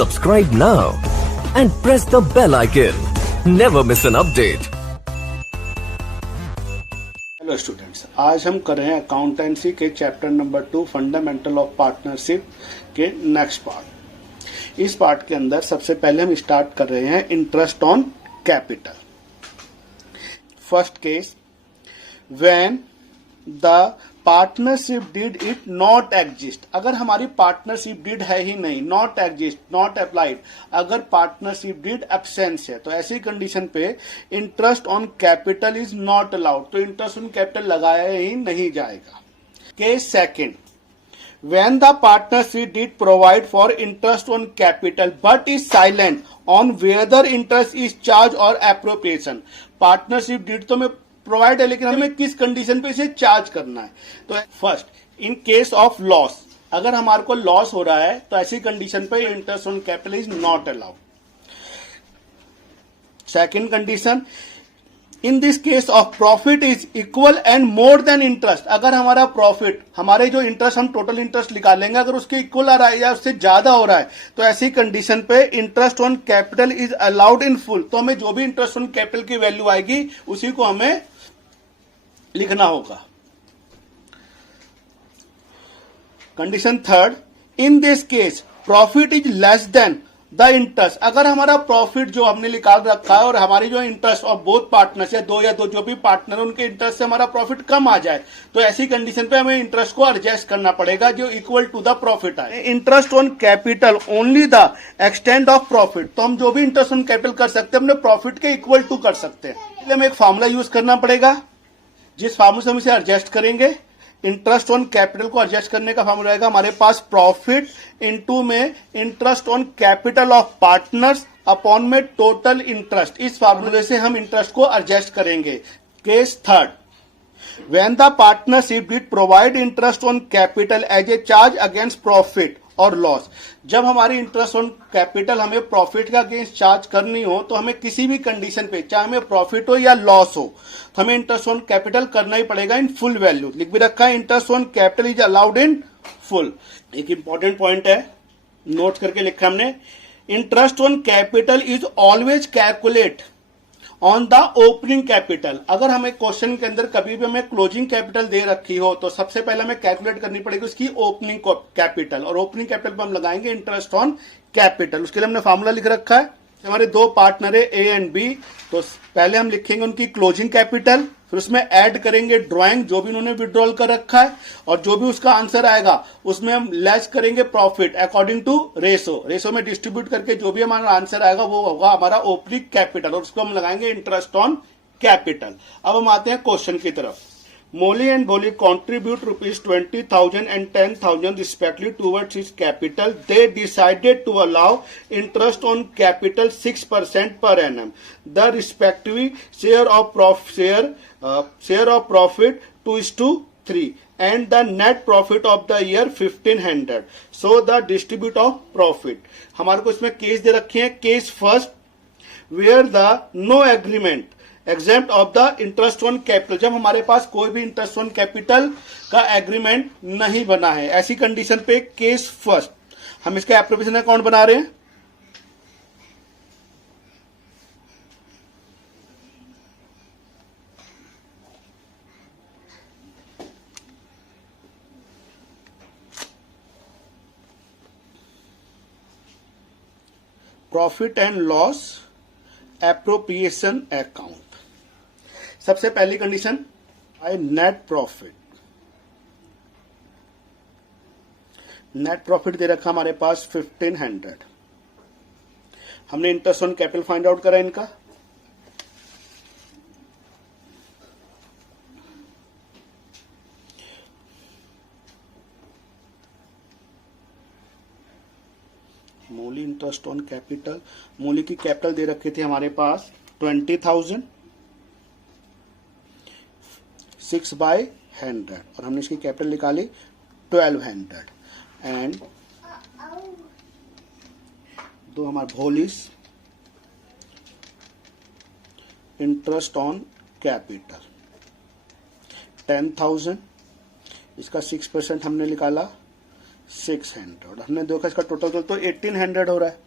Subscribe now and press the bell icon. Never miss an update. Hello students, आज हम कर रहे हैं अकाउंटेंसी के chapter number 2 fundamental of partnership के नेक्स्ट पार्ट। इस पार्ट के अंदर सबसे पहले हम स्टार्ट कर रहे हैं interest on capital. First case, when the partnership did it not exist. अगर हमारी पार्टनरशिप डीड है ही नहीं, नॉट एग्जिस्ट, नॉट अप्लाइड, अगर पार्टनरशिप डीड एब्सेंस है, तो ऐसी कंडीशन पे interest on capital is not allowed, तो इंटरेस्ट ऑन कैपिटल लगाया ही नहीं जाएगा। Case second, when the partnership did provide for interest on capital but is silent on whether interest is charge or appropriation। Partnership deed तो मैं provide है, लेकिन हमें किस कंडीशन पे इसे चार्ज करना है। तो first, in case of loss, अगर हमारे को लॉस हो रहा है तो ऐसी कंडीशन पे interest on capital is not allowed. Second condition, in this case of profit is equal and more than interest. अगर हमारा प्रॉफिट, हमारे जो इंटरेस्ट हम टोटल इंटरेस्ट निकालेंगे, अगर उसके इक्वल आ रहा है या उससे ज्यादा हो रहा है, तो ऐसी कंडीशन पे interest on capital is allowed in full. तो हमें जो भी इंटरेस्ट ऑन कैपिटल की वैल्यू आएगी उसी को हमें लिखना होगा। Condition third, in this case profit is less than the interest. अगर हमारा प्रॉफिट जो हमने निकाल रखा है और हमारी जो इंटरेस्ट ऑफ बोथ पार्टनर्स या दो जो भी पार्टनर उनके इंटरेस्ट से हमारा प्रॉफिट कम आ जाए, तो ऐसी कंडीशन पे हमें इंटरेस्ट को एडजस्ट करना पड़ेगा जो इक्वल टू द प्रॉफिट आए। Interest on capital only the extend of profit, तो हम जो भी इंटरेस्ट ऑन कैपिटल कर सकते हैं अपने प्रॉफिट के इक्वल टू कर सकते हैं। इसलिए हमें एक फॉर्मूला यूज करना पड़ेगा, जिस फार्मूले से हम इसे एडजस्ट करेंगे। इंटरेस्ट ऑन कैपिटल को एडजस्ट करने का फार्मूला रहेगा हमारे पास प्रॉफिट इनटू में interest on capital of partners upon में टोटल इंटरेस्ट। इस फार्मूले से हम इंटरेस्ट को एडजस्ट करेंगे। Case third, when the partnership did provide interest on capital as a charge against profit और लॉस। जब हमारी इंटरेस्ट ऑन कैपिटल हमें प्रॉफिट का अगेंस्ट चार्ज करनी हो, तो हमें किसी भी कंडीशन पे, चाहे हमें प्रॉफिट हो या लॉस हो, तो हमें इंटरेस्ट ऑन कैपिटल करना ही पड़ेगा इन फुल वैल्यू। लिख भी रखा है, interest on capital is allowed in full. एक इंपॉर्टेंट पॉइंट है, नोट करके लिखा हमने, interest on capital is always calculate on the opening capital. अगर हमें क्वेश्चन के अंदर कभी भी हमें क्लोजिंग कैपिटल दे रखी हो, तो सबसे पहले हमें कैलकुलेट करनी पड़ेगी उसकी ओपनिंग कैपिटल, और ओपनिंग कैपिटल पर हम लगाएंगे इंटरेस्ट ऑन कैपिटल। उसके लिए हमने फॉर्मूला लिख रखा है, हमारे दो पार्टनर है ए एंड बी, तो पहले हम लिखेंगे उनकी क्लोजिंग कैपिटल, फिर उसमें ऐड करेंगे ड्राइंग जो भी उन्होंने विड्रॉल कर रखा है, और जो भी उसका आंसर आएगा उसमें हम लेस करेंगे प्रॉफिट अकॉर्डिंग टू रेशो में डिस्ट्रीब्यूट करके जो भी हमारा आंसर आएगा वो होगा हमारा ओपनिंग कैपिटल, और उसको हम लगाएंगे इंटरेस्ट ऑन कैपिटल। अब हम आते हैं क्वेश्चन की तरफ। Molly and Bolly contribute rupees 20,000 and 10,000 respectively towards his capital. They decided to allow interest on capital 6% per annum. The respective share of profit 2:3 and the net profit of the year 1,500. So the distribute of profit. हमारे को इसमें case दे रखे हैं। Case first, where the no agreement exempt of the interest on capital. जब हमारे पास कोई भी interest on capital का एग्रीमेंट नहीं बना है, ऐसी कंडीशन पे केस फर्स्ट हम इसका एप्रोप्रिएशन अकाउंट बना रहे हैं। Profit and loss appropriation account. सबसे पहली कंडीशन है नेट प्रॉफिट। नेट प्रॉफिट दे रखा हमारे पास 1,500। हमने interest on capital find out करा इनका। मूली इंटरेस्ट ऑन कैपिटल, मूली की कैपिटल दे रखी थी हमारे पास 20,000, 6/100, और हमने इसकी कैपिटल निकाली 1,200 एंड दो हमारे भोलिस इंटरेस्ट ऑन कैपिटल 10,000, इसका 6% हमने निकाला 600, हमने देखा इसका टोटल तो 1,800 हो रहा है।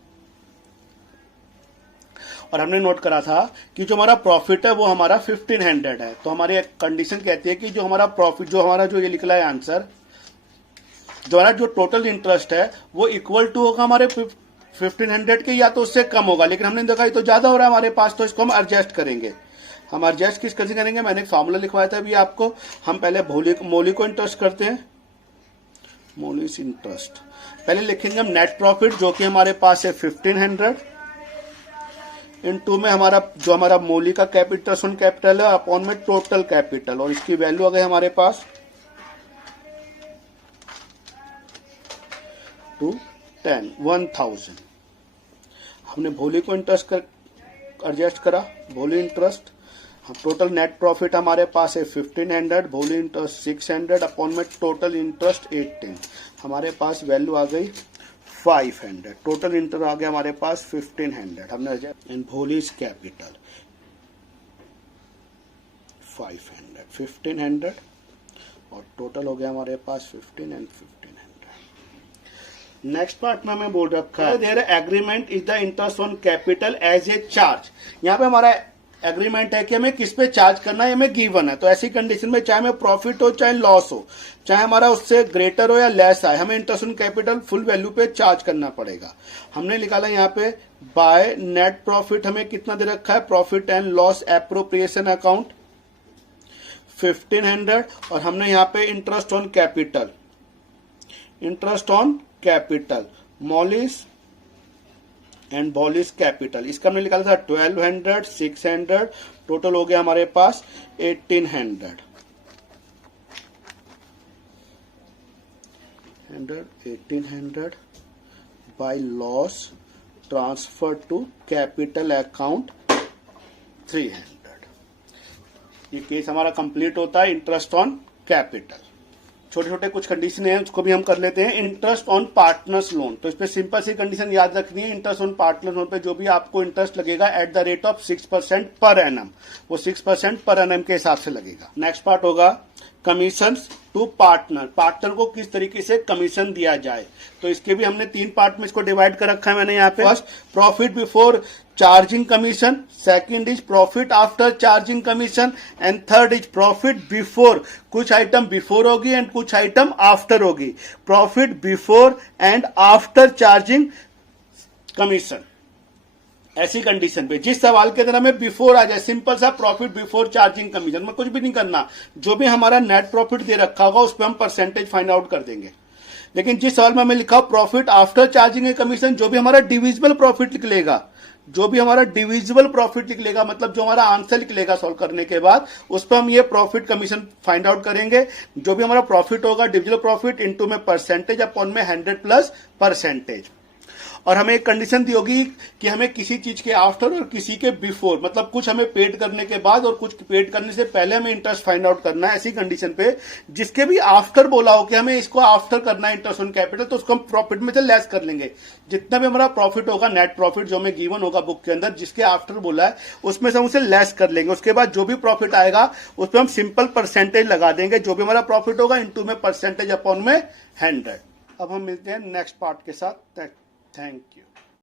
और हमने नोट करा था कि जो हमारा प्रॉफिट है वो हमारा 1500 है। तो हमारी एक कंडीशन कहती है कि जो हमारा प्रॉफिट, जो हमारा जो ये निकला है आंसर, जो हमारा जो टोटल इंटरेस्ट है वो इक्वल टू होगा हमारे 1500 के, या तो उससे कम होगा। लेकिन हमने देखा ये तो ज्यादा हो रहा है हमारे पास, तो इसको हम एडजस्ट करेंगे। हम एडजस्ट किस कैसे करेंगे, मैंने एक फॉर्मूला लिखवाया था अभी आपको। हम पहले मोली को इंटरेस्ट करते हैं, मोलिस इंटरेस्ट। पहले लिखेंगे हम नेट प्रॉफिट जो कि हमारे पास है 1500 इनटू में हमारा जो हमारा मोली का कैपिटल ऑन कैपिटल है अपॉन में टोटल कैपिटल, और इसकी वैल्यू आ गई हमारे पास 1000। हमने भोली को इंटरेस्ट कर एडजस्ट करा, भोली इंटरेस्ट। हम टोटल नेट प्रॉफिट हमारे पास है 1500, भोली इंटरेस्ट 600 अपॉन में टोटल इंटरेस्ट 18, हमारे पास वैल्यू आ गई 500। टोटल इंटरेस्ट आ गया हमारे पास 1500, हमने एंड भोलीज कैपिटल 500, 1500 और टोटल हो गया हमारे पास 15 एंड 1500। नेक्स्ट पार्ट में हमें बोल रखा है there agreement is the interest on capital as a charge. यहाँ पे हमारा एग्रीमेंट है कि हमें किस पे चार्ज करना है, हमें गिवन है। तो ऐसी कंडीशन में चाहे हमें प्रॉफिट हो चाहे लॉस हो, चाहे हमारा उससे ग्रेटर हो या लेस आए, हमें interest on capital full value पे चार्ज करना पड़ेगा। हमने निकाला यहाँ पे बाय नेट प्रॉफिट, हमें कितना दे रखा है, profit and loss appropriation account 1500, और हमने यहाँ पे interest on capital, interest on capital मॉलिस एंड भोलिस कैपिटल, इसका हमने निकाला था 1200, 600, टोटल हो गया हमारे पास 1800। 1800 by loss transfer to capital account 300। ये केस हमारा कंप्लीट होता है इंटरेस्ट ऑन कैपिटल। छोटे छोटे कुछ कंडीशन है उसको भी हम कर लेते हैं। इंटरेस्ट ऑन पार्टनर्स लोन, तो इस पे सिंपल सी कंडीशन याद रखनी है। इंटरेस्ट ऑन पार्टनर लोन पे जो भी आपको इंटरेस्ट लगेगा at the rate of 6% per annum, वो 6% पर एनम के हिसाब से लगेगा। नेक्स्ट पार्ट होगा कमीशन टू पार्टनर, पार्टनर को किस तरीके से कमीशन दिया जाए। तो इसके भी हमने 3 पार्ट में इसको डिवाइड कर रखा है मैंने यहाँ पे। First profit before charging commission, second is profit after charging commission, and third is profit before, कुछ आइटम बिफोर होगी एंड कुछ आइटम आफ्टर होगी। Profit before and after charging commission, ऐसी कंडीशन पे जिस सवाल के अंदर हमें बिफोर आ जाए, सिंपल सा प्रॉफिट बिफोर चार्जिंग कमीशन में कुछ भी नहीं करना, जो भी हमारा नेट प्रॉफिट दे रखा होगा उस पर हम परसेंटेज फाइंड आउट कर देंगे। लेकिन जिस सवाल में हमें लिखा profit after charging a commission, जो भी हमारा डिविजिबल प्रॉफिट निकलेगा, जो भी हमारा डिविजिबल प्रॉफिट निकलेगा, मतलब जो हमारा आंसर निकलेगा सॉल्व करने के बाद, उस पर हम ये प्रॉफिट कमीशन फाइंड आउट करेंगे। जो भी हमारा प्रॉफिट होगा डिविजिबल प्रॉफिट इनटू में परसेंटेज अपॉन में 100+%। और हमें एक कंडीशन दी होगी कि हमें किसी चीज के आफ्टर और किसी के बिफोर, मतलब कुछ हमें पेड करने के बाद और कुछ पेड करने से पहले हमें इंटरेस्ट फाइंड आउट करना है। ऐसी कंडीशन पे जिसके भी आफ्टर बोला हो कि हमें इसको आफ्टर करना है इंटरेस्ट ऑन कैपिटल, तो उसको हम प्रॉफिट में से लेस कर लेंगे। जितना भी हमारा प्रॉफिट होगा, नेट प्रॉफिट जो हमें गिवन होगा बुक के अंदर, जिसके आफ्टर बोला है उसमें से हम उसे लेस कर लेंगे। उसके बाद जो भी प्रॉफिट आएगा उस पर हम सिंपल परसेंटेज लगा देंगे, जो भी हमारा प्रॉफिट होगा इनटू में परसेंटेज अपॉन में 100। अब हम मिलते हैं नेक्स्ट पार्ट के साथ। Thank you.